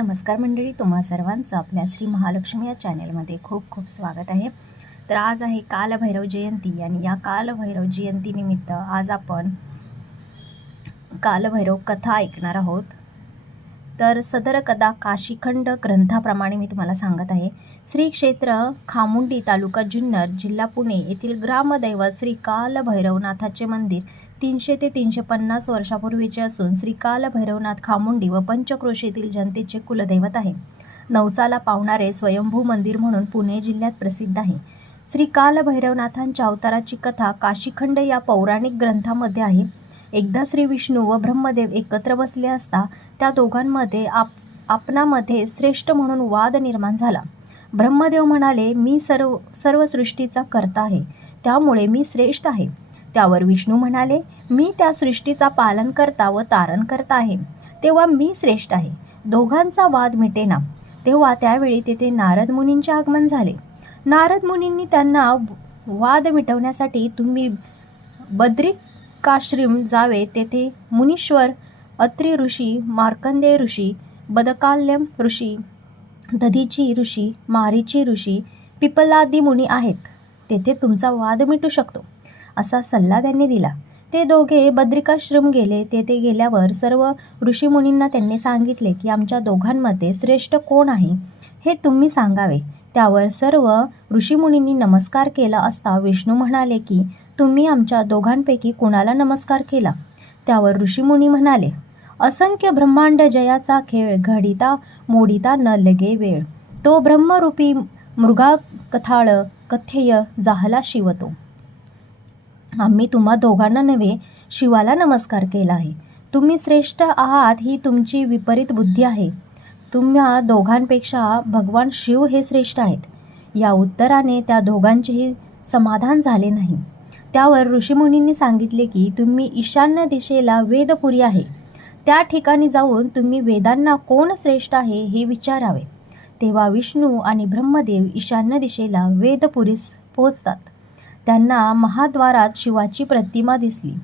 नमस्कार मंडळी तुम्हा सर्वांचं आपल्या श्री महालक्ष्मी या चॅनेलमध्ये खूप खूप स्वागत आहे. तर आज आहे कालभैरव जयंती आणि या कालभैरव जयंतीनिमित्त आज आपण कालभैरव कथा ऐकणार आहोत. तर सदर कदा काशीखंड ग्रंथाप्रमाणे मी तुम्हाला सांगत आहे. श्री क्षेत्र खामुंडी तालुका जुन्नर जिल्हा पुणे येथील ग्रामदैवत श्री कालभैरवनाथाचे मंदिर तीनशे ते तीनशे पन्नास वर्षापूर्वीचे असून श्रीकाल भैरवनाथ खामुंडी व पंचक्रोशीतील जनतेचे कुलदैवत आहे नवसाला पावणारे स्वयंभू मंदिर म्हणून पुणे जिल्ह्यात प्रसिद्ध आहे. श्री कालभैरवनाथांच्या अवताराची कथा काशीखंड या पौराणिक ग्रंथामध्ये आहे. एकदा श्री विष्णू व ब्रह्मदेव एकत्र बसले असता त्या दोघांमध्ये आप आपणामध्ये श्रेष्ठ म्हणून वाद निर्माण झाला. ब्रह्मदेव म्हणाले मी सर्व सर्व सृष्टीचा करता आहे. त्यामुळे मी श्रेष्ठ आहे. त्यावर विष्णू म्हणाले मी त्या सृष्टीचा पालन करता व तारण करता आहे. तेव्हा मी श्रेष्ठ आहे. दोघांचा वाद मिटेना. तेव्हा त्यावेळी तेथे नारद मुनींचे आगमन झाले. नारद मुनींनी त्यांना वाद मिटवण्यासाठी तुम्ही बद्रिकाश्रम जावे. तेथे मुनीश्वर अत्री ऋषी मार्कंदेय ऋषी बदकाल्यम ऋषी दधीची ऋषी मारीची ऋषी पिपलादी मुनी आहेत. तेथे तुमचा वाद मिटू शकतो. असा सल्ला त्यांनी दिला. ते दोघे बद्रिकाश्रम गेले. तेथे गेल्यावर सर्व ऋषीमुनींना त्यांनी सांगितले की आमच्या दोघांमध्ये श्रेष्ठ कोण आहे? हे तुम्ही सांगावे. त्यावर सर्व ऋषीमुनींनी नमस्कार केला असता विष्णू म्हणाले की तुम्ही आमच्या दोघांपैकी कुणाला नमस्कार केला? त्यावर ऋषीमुनी म्हणाले असंख्य ब्रह्मांड जयाचा खेळ घडिता मोडिता न लगे वेळ. तो ब्रह्मरूपी मृगा कथाळ कथेय जाहला शिवतो. आम्ही तुम्हा दोघांना नव्हे शिवाला नमस्कार केला आहे. तुम्ही श्रेष्ठ आहात ही तुमची विपरीत बुद्धी आहे. तुम्हा दोघांपेक्षा भगवान शिव हे श्रेष्ठ आहेत. या उत्तराने त्या दोघांचेही समाधान झाले नाही. त्यावर ऋषीमुनींनी सांगितले की तुम्ही ईशान्य दिशेला वेदपुरी आहे. त्या ठिकाणी जाऊन तुम्ही वेदांना कोण श्रेष्ठ आहे हे विचारावे. तेव्हा विष्णू आणि ब्रह्मदेव ईशान्य दिशेला वेदपुरीस पोहोचतात त्यांना महाद्वारात शिवाची प्रतिमा दिसली.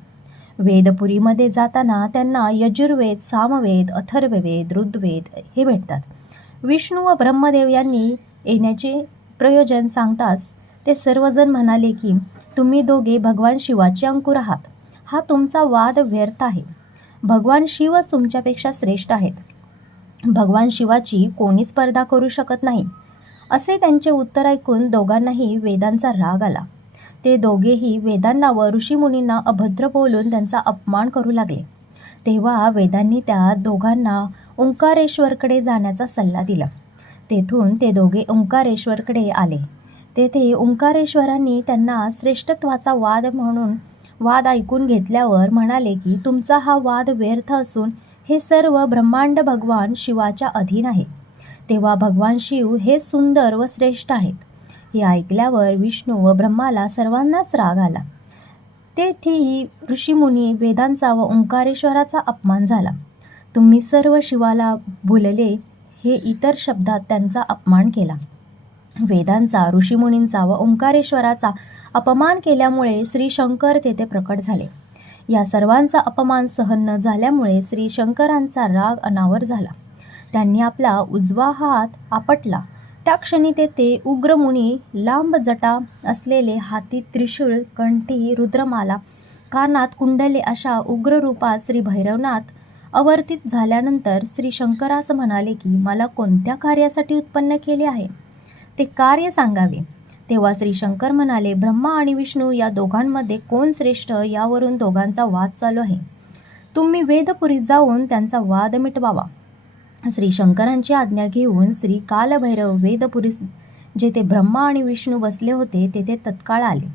वेदपुरीमध्ये जाताना त्यांना यजुर्वेद सामवेद अथर्ववेद ऋग्वेद हे भेटतात. विष्णू व ब्रह्मदेव यांनी येण्याचे प्रयोजन सांगताच ते सर्वजण म्हणाले की तुम्ही दोघे भगवान शिवाचे अंकुर आहात. हा तुमचा वाद व्यर्थ आहे. भगवान शिवच तुमच्यापेक्षा श्रेष्ठ आहेत. भगवान शिवाची कोणी स्पर्धा करू शकत नाही? असे त्यांचे उत्तर ऐकून दोघांनाही वेदांचा राग आला. ते दोघेही वेदांना व ऋषीमुनींना अभद्र बोलून त्यांचा अपमान करू लागले. तेव्हा वेदांनी त्या दोघांना ओंकारेश्वरकडे जाण्याचा सल्ला दिला. तेथून ते दोघे ओंकारेश्वरकडे आले. तेथे ओंकारेश्वरांनी त्यांना श्रेष्ठत्वाचा वाद म्हणून वाद ऐकून घेतल्यावर म्हणाले की तुमचा हा वाद व्यर्थ असून हे सर्व ब्रह्मांड भगवान शिवाच्या अधीन आहे. तेव्हा भगवान शिव हे सुंदर व श्रेष्ठ आहेत. हे ऐकल्यावर विष्णू व ब्रह्माला सर्वांनाच राग आला. तेथेही ऋषीमुनी वेदांचा व ओंकारेश्वराचा अपमान झाला. तुम्ही सर्व शिवाला भुलले हे इतर शब्दात त्यांचा अपमान केला. वेदांचा ऋषीमुनींचा व ओंकारेश्वराचा अपमान केल्यामुळे श्री शंकर तेथे प्रकट झाले. या सर्वांचा अपमान सहन न झाल्यामुळे श्री शंकरांचा राग अनावर झाला. त्यांनी आपला उजवा हात आपटला. त्या क्षणी तेथे उग्रमुनी लांब जटा असलेले हाती त्रिशूळ कंठी रुद्रमाला कानात कुंडले अशा उग्र रूपात श्री भैरवनाथ अवर्तित झाल्यानंतर श्री शंकरास म्हणाले की मला कोणत्या कार्यासाठी उत्पन्न केले आहे? ते कार्य सांगावे. तेव्हा श्री शंकर म्हणाले ब्रह्मा आणि विष्णू या दोघांमध्ये कोण श्रेष्ठ? यावरून दोघांचा वाद चालू आहे. तुम्ही वेदपुरीत जाऊन त्यांचा वाद मिटवावा. श्री शंकरांची आज्ञा घेऊन श्री कालभैरव वेदपुरीस जेथे ब्रह्मा आणि विष्णू बसले होते तेथे तत्काळ आले.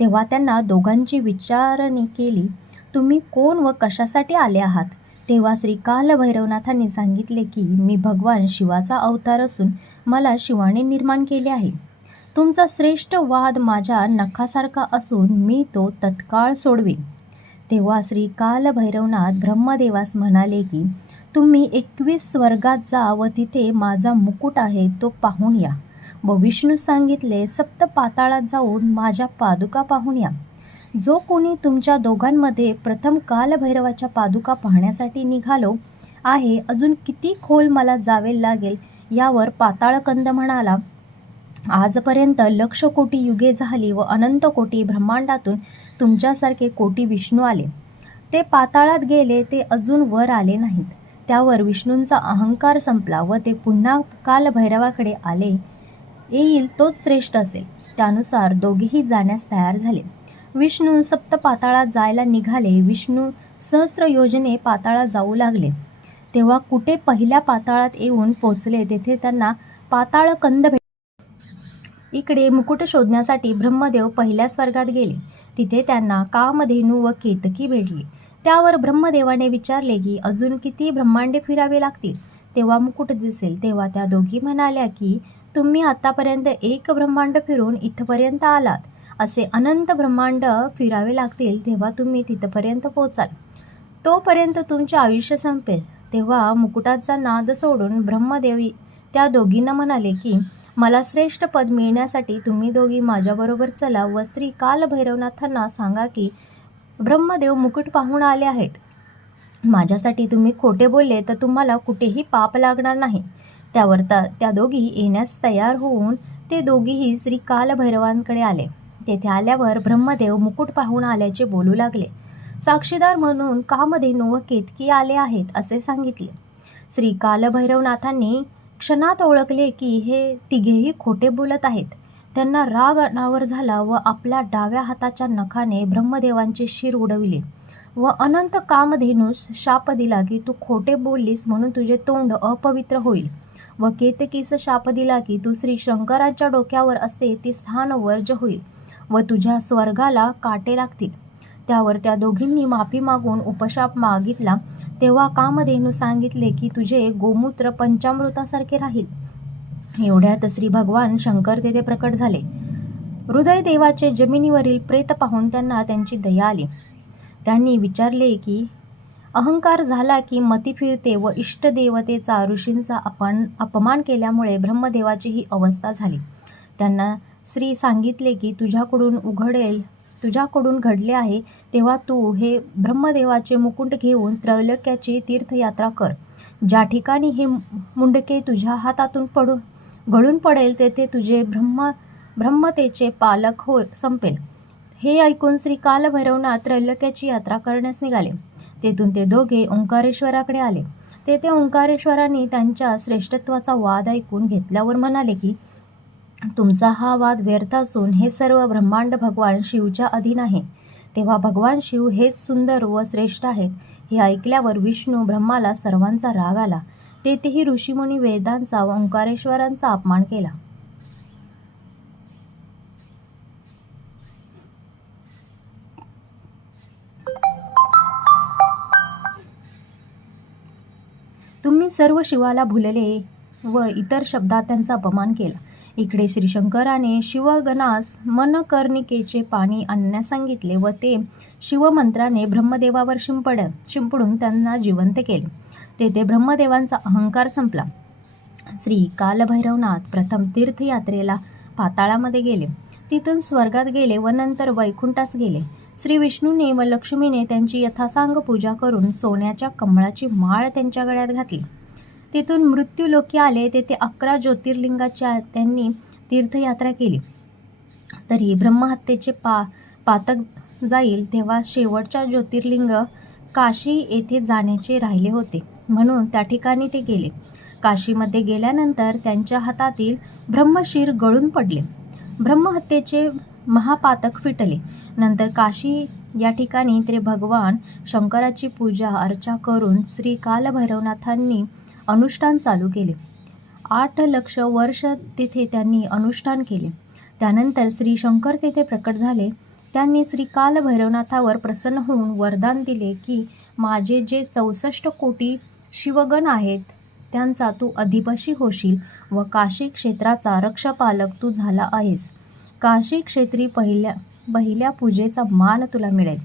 तेव्हा त्यांना दोघांची विचारणी केली तुम्ही कोण व कशासाठी आले आहात? तेव्हा श्री कालभैरवनाथांनी सांगितले की मी भगवान शिवाचा अवतार असून मला शिवाने निर्माण केले आहे. तुमचा श्रेष्ठ वाद माझ्या नखासारखा असून मी तो तत्काळ सोडवेन. तेव्हा श्री कालभैरवनाथ ब्रह्मदेवास म्हणाले की तुम्ही एकवीस स्वर्गात जा व तिथे माझा मुकुट आहे तो पाहून या. व विष्णू सांगितले सप्त पाताळात जाऊन माझ्या पादुका पाहून या. जो कोणी तुमच्या दोघांमध्ये प्रथम कालभैरवाच्या पादुका पाहण्यासाठी निघालो आहे अजून किती खोल मला जावे लागेल यावर पाताळकंद म्हणाला आजपर्यंत लक्ष कोटी युगे झाली व अनंत कोटी ब्रह्मांडातून तुमच्यासारखे कोटी विष्णू आले. ते पाताळात गेले ते अजून वर आले नाहीत. त्यावर विष्णूंचा अहंकार संपला व ते पुन्हा कालभैरवाकडे आले. येईल तोच श्रेष्ठ असेल. त्यानुसार दोघेही जाण्यास तयार झाले. विष्णू सप्त पाताळात जायला निघाले. विष्णू सहस्र योजने पाताळात जाऊ लागले. तेव्हा कुठे पहिल्या पाताळात येऊन पोचले तेथे त्यांना पाताळ कंद भेट इकडे मुकुट शोधण्यासाठी ब्रह्मदेव पहिल्या स्वर्गात गेले. तिथे त्यांना कामधेनू व केतकी भेटली. त्यावर ब्रह्मदेवाने विचारले की अजून किती ब्रह्मांडे फिरावे लागतील? तेव्हा मुकुट दिसेल. तेव्हा त्या दोघी म्हणाल्या की तुम्ही आतापर्यंत एक ब्रह्मांड फिरून इथपर्यंत आलात. असे अनंत ब्रह्मांड फिरावे लागतील तेव्हा तुम्ही तिथपर्यंत पोचाल. तोपर्यंत तुमचे आयुष्य संपेल. तेव्हा मुकुटाचा नाद सोडून ब्रह्मदेवी त्या दोघींना म्हणाले की मला श्रेष्ठ पद मिळण्यासाठी तुम्ही दोघी माझ्याबरोबर चला व श्री कालभैरवनाथांना सांगा की ब्रह्मदेव मुकुट पाहून आले आहेत. माझ्यासाठी तुम्ही खोटे बोलले तर तुम्हाला कुठेही पाप लागणार नाही. त्यावर त्या त्या दोघी येण्यास तयार होऊन ते दोघीही श्री कालभैरवांकडे आले. तेथे आल्यावर ब्रह्मदेव मुकुट पाहून आल्याचे बोलू लागले. साक्षीदार म्हणून कामधेनू व केतकी आले आहेत असे सांगितले. श्री कालभैरवनाथांनी क्षणात ओळखले की हे तिघेही खोटे बोलत आहेत. त्यांना राग अनावर झाला व आपल्या डाव्या हाताच्या नखाने ब्रह्मदेवांचे शिर उडविले. व अनंत कामधेनूस शाप दिला की तू खोटे बोललीस म्हणून तुझे तोंड अपवित्र होईल. व केतकीस शाप दिला की तू श्री शंकराच्या डोक्यावर असते ते स्थान वर्ज होईल. व तुझ्या स्वर्गाला काटे लागतील. त्यावर त्या दोघींनी माफी मागून उपशाप मागितला. तेव्हा कामधेनू सांगितले की तुझे गोमूत्र पंचामृतासारखे राहील. एवढ्यात श्री भगवान शंकर तेथे प्रकट झाले. हृदय देवाचे जमिनीवरील प्रेत पाहून त्यांना त्यांची दया आली. त्यांनी विचारले की अहंकार झाला की मती फिरते व इष्टदेवतेचा ऋषींचा अपन अपमान केल्यामुळे ब्रह्मदेवाची ही अवस्था झाली. त्यांना श्री सांगितले की तुझ्याकडून उघडेल तुझ्याकडून घडले आहे तेव्हा तू हे ब्रह्मदेवाचे मुकुंड घेऊन त्रैलोक्याची तीर्थयात्रा कर. ज्या ठिकाणी हे मुंडके तुझ्या हातातून पडू घडून पडेल तेथे तुझे ब्रह्म ब्रह्मतेचे पालक हो संपेल. हे ऐकून श्री कालभैरवनाथ त्रैलोक्याची यात्रा करण्यास निघाले. तेथून ते दोघे ओंकारेश्वराकडे आले. तेथे ओंकारेश्वरांनी त्यांच्या श्रेष्ठत्वाचा वाद ऐकून घेतल्यावर म्हणाले की तुमचा हा वाद व्यर्थ असून हे सर्व ब्रह्मांड भगवान शिवच्या अधीन आहे. तेव्हा भगवान शिव हेच सुंदर व श्रेष्ठ आहेत. हे ऐकल्यावर विष्णू ब्रह्माला सर्वांचा राग आला. तेथेही ऋषीमुनी वेदांचा व ओंकारेश्वरांचा अपमान केला. तुम्ही सर्व शिवाला भुलले व इतर शब्दात त्यांचा अपमान केला. इकडे श्रीशंकराने शिवगणास मनकर्णिकेचे पाणी आणण्यास सांगितले व ते शिवमंत्राने ब्रह्मदेवावर शिंपड शिंपडून त्यांना जिवंत केले. तेथे ब्रह्मदेवांचा अहंकार संपला. श्री कालभैरवनाथ प्रथम तीर्थयात्रेला पाताळामध्ये गेले. तिथून स्वर्गात गेले व नंतर वैकुंठास गेले. श्री विष्णूने व लक्ष्मीने त्यांची यथासांग पूजा करून सोन्याच्या कमळाची माळ त्यांच्या गळ्यात घातली. तिथून मृत्यूलोकी आले तेथे अकरा ज्योतिर्लिंगाच्या त्यांनी तीर्थयात्रा केली. तरी ब्रह्महत्येचे पा पातक जाईल तेव्हा शेवटच्या ज्योतिर्लिंग काशी येथे जाण्याचे राहिले होते. म्हणून त्या ठिकाणी ते गेले. काशीमध्ये गेल्यानंतर त्यांच्या हातातील ब्रह्मशीर गळून पडले. ब्रह्महत्येचे महापातक फिटले. नंतर काशी या ठिकाणी ते भगवान शंकराची पूजा अर्चा करून श्री कालभैरवनाथांनी अनुष्ठान चालू केले. आठ लक्ष वर्ष तिथे त्यांनी अनुष्ठान केले. त्यानंतर श्री शंकर तेथे प्रकट झाले. त्यांनी श्री कालभैरवनाथावर प्रसन्न होऊन वरदान दिले की माझे जे चौसष्ट कोटी शिवगण आहेत. त्यांचा तू अधिपशी होशील व काशी क्षेत्राचा रक्षपालक तू झाला आहेस. काशी क्षेत्री पहिल्या पहिल्या पूजेचा मान तुला मिळेल.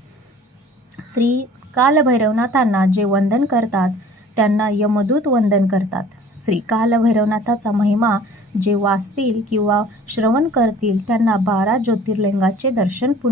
श्री कालभैरवनाथांना जे वंदन करतात त्यांना यमदूत वंदन करतात. श्री कालभैरवनाथाचा महिमा जे वाचतील किंवा श्रवण करतील त्यांना बारा ज्योतिर्लिंगाचे दर्शन पुन्हा